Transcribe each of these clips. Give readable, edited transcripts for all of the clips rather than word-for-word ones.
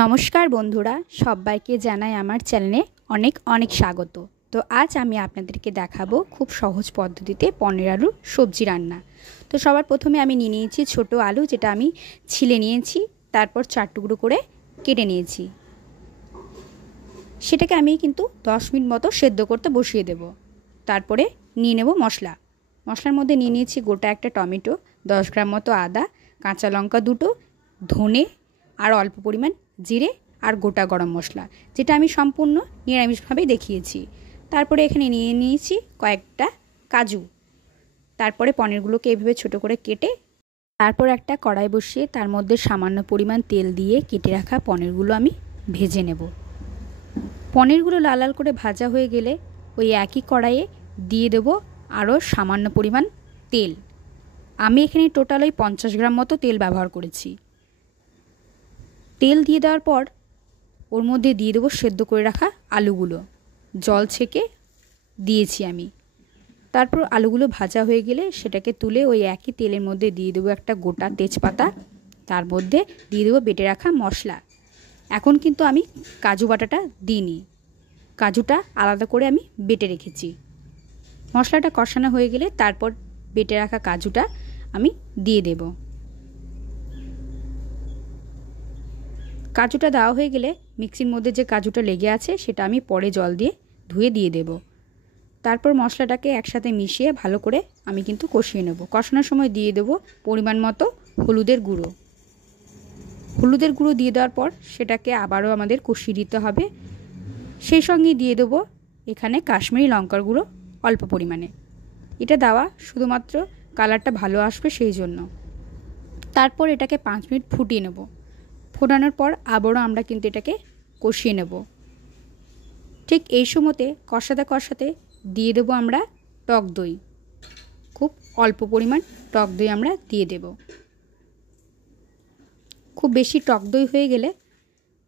নমস্কার বন্ধুরা, সবাইকে জানাই আমার চ্যানেলে অনেক অনেক স্বাগত। তো আজ আমি আপনাদেরকে দেখাবো খুব সহজ পদ্ধতিতে পনির আলুর সবজি রান্না। তো সবার প্রথমে আমি নিয়ে নিয়েছি ছোট আলু, যেটা আমি ছিলে নিয়েছি, তারপর 4 টুকরো করে কেটে নিয়েছি। সেটাকে আমি কিন্তু 10 মিনিট মতো সেদ্ধ করতে বসিয়ে দেব। তারপরে নিয়ে নেব মশলার মধ্যে নিয়ে নিয়েছি গোটা একটা টমেটো, 10 গ্রাম মতো আদা, কাঁচা লঙ্কা 2টো, ধনে আর অল্প পরিমাণ জিরে আর গোটা গরম মশলা, যেটা আমি সম্পূর্ণ নিরামিষভাবেই দেখিয়েছি। তারপরে এখানে নিয়ে নিয়েছি কয়েকটা কাজু। তারপরে পনিরগুলোকে এইভাবে ছোট করে কেটে তারপর একটা কড়াই বসিয়ে তার মধ্যে সামান্য পরিমাণ তেল দিয়ে কেটে রাখা পনিরগুলো আমি ভেজে নেব। পনিরগুলো লাল লাল করে ভাজা হয়ে গেলে ওই একই কড়াইয়ে দিয়ে দেব আরও সামান্য পরিমাণ তেল। আমি এখানে টোটাল ওই 50 গ্রাম মতো তেল ব্যবহার করেছি। তেল দিয়ে দেওয়ার পর ওর মধ্যে দিয়ে দেবো সেদ্ধ করে রাখা আলুগুলো, জল ছেঁকে দিয়েছি আমি। তারপর আলুগুলো ভাজা হয়ে গেলে সেটাকে তুলে ওই একই তেলের মধ্যে দিয়ে দেবো একটা গোটা তেজপাতা, তার মধ্যে দিয়ে দেবো বেটে রাখা মশলা। এখন কিন্তু আমি কাজু বাটাটা দিইনি, কাজুটা আলাদা করে আমি বেটে রেখেছি। মশলাটা কষানো হয়ে গেলে তারপর বেটে রাখা কাজুটা আমি দিয়ে দেব। কাজুটা দেওয়া হয়ে গেলে মিক্সির মধ্যে যে কাজুটা লেগে আছে সেটা আমি পরে জল দিয়ে ধুয়ে দিয়ে দেব। তারপর মশলাটাকে একসাথে মিশিয়ে ভালো করে আমি কিন্তু কষিয়ে নেব। কষানোর সময় দিয়ে দেব পরিমাণ মতো হলুদের গুঁড়ো দিয়ে দেওয়ার পর সেটাকে আবারও আমাদের কষিয়ে দিতে হবে। সেই সঙ্গে দিয়ে দেব এখানে কাশ্মীরি লঙ্কার গুঁড়ো অল্প পরিমাণে। এটা দেওয়া শুধুমাত্র কালারটা ভালো আসবে সেই জন্য। তারপর এটাকে 5 মিনিট ফুটিয়ে নেব। ফোটানোর পর আবারও আমরা কিন্তু এটাকে কষিয়ে নেব। ঠিক এই সময়তে কষাতে দিয়ে দেব আমরা টক দই। খুব অল্প পরিমাণ টক দই আমরা দিয়ে দেব। খুব বেশি টক দই হয়ে গেলে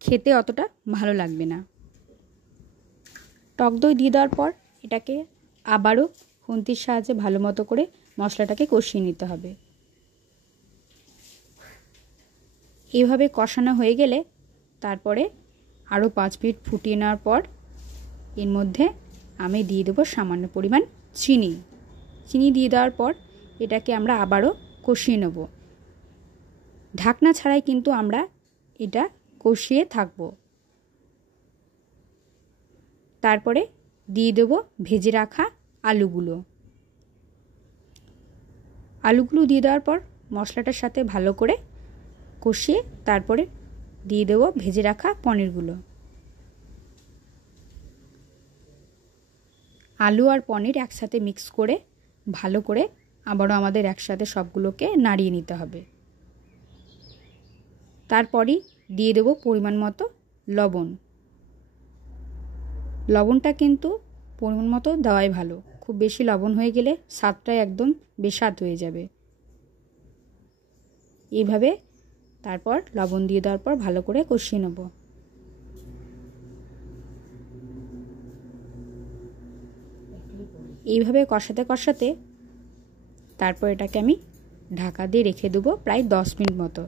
খেতে অতটা ভালো লাগবে না। টক দই দিয়ে দেওয়ার পর এটাকে আবারও খুন্তির সাহায্যে ভালো মতো করে মশলাটাকে কষিয়ে নিতে হবে। এইভাবে কষানো হয়ে গেলে তারপরে আরও 5 মিনিট ফুটিয়ে নেওয়ার পর এর মধ্যে আমি দিয়ে দেবো সামান্য পরিমাণ চিনি দিয়ে দেওয়ার পর এটাকে আমরা আবারও কষিয়ে নেব। ঢাকনা ছাড়াই কিন্তু আমরা এটা কষিয়ে থাকব। তারপরে দিয়ে দেবো ভেজে রাখা আলুগুলো দিয়ে দেওয়ার পর মশলাটার সাথে ভালো করে কষিয়ে তারপরে দিয়ে দেবো ভেজে রাখা পনিরগুলো। আলু আর পনির একসাথে মিক্স করে ভালো করে আবারও আমাদের একসাথে সবগুলোকে নাড়িয়ে নিতে হবে। তারপরই দিয়ে দেবো পরিমাণ মতো লবণটা কিন্তু পরিমাণ মতো দেওয়াই ভালো। খুব বেশি লবণ হয়ে গেলে স্বাদটাই একদম বেস্বাদ হয়ে যাবে। এইভাবে তারপর লবণ দিয়ে দেওয়ার পর ভালো করে কষিয়ে নেব। এইভাবে কষাতে তারপর এটাকে আমি ঢাকা দিয়ে রেখে দেবো প্রায় 10 মিনিট মতো।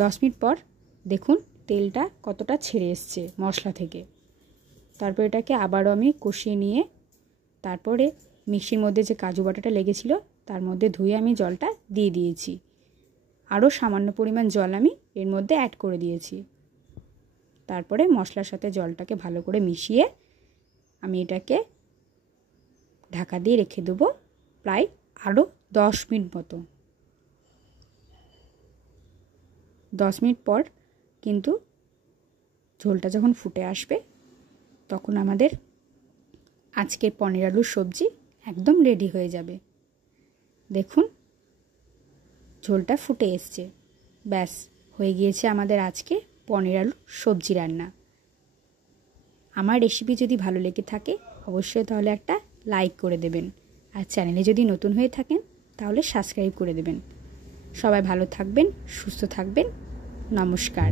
10 মিনিট পর দেখুন তেলটা কতটা ছেড়ে এসছে মশলা থেকে। তারপর এটাকে আবারও আমি কষিয়ে নিয়ে তারপরে মিক্সির মধ্যে যে কাজু বাটাটা লেগেছিল তার মধ্যে ধুয়ে আমি জলটা দিয়ে দিয়েছি। আরও সামান্য পরিমাণ জল আমি এর মধ্যে অ্যাড করে দিয়েছি। তারপরে মশলার সাথে জলটাকে ভালো করে মিশিয়ে আমি এটাকে ঢাকা দিয়ে রেখে দেবো প্রায় আরও 10 মিনিট মতো। 10 মিনিট পর কিন্তু ঝোলটা যখন ফুটে আসবে তখন আমাদের আজকের পনির আলুর সবজি একদম রেডি হয়ে যাবে। দেখুন ঝোলটা ফুটে এসছে। ব্যাস হয়ে গিয়েছে আমাদের আজকে পনির আলুর সবজি রান্না। আমার রেসিপি যদি ভালো লেগে থাকে অবশ্যই তাহলে একটা লাইক করে দেবেন, আর চ্যানেলে যদি নতুন হয়ে থাকেন তাহলে সাবস্ক্রাইব করে দেবেন। সবাই ভালো থাকবেন, সুস্থ থাকবেন। নমস্কার।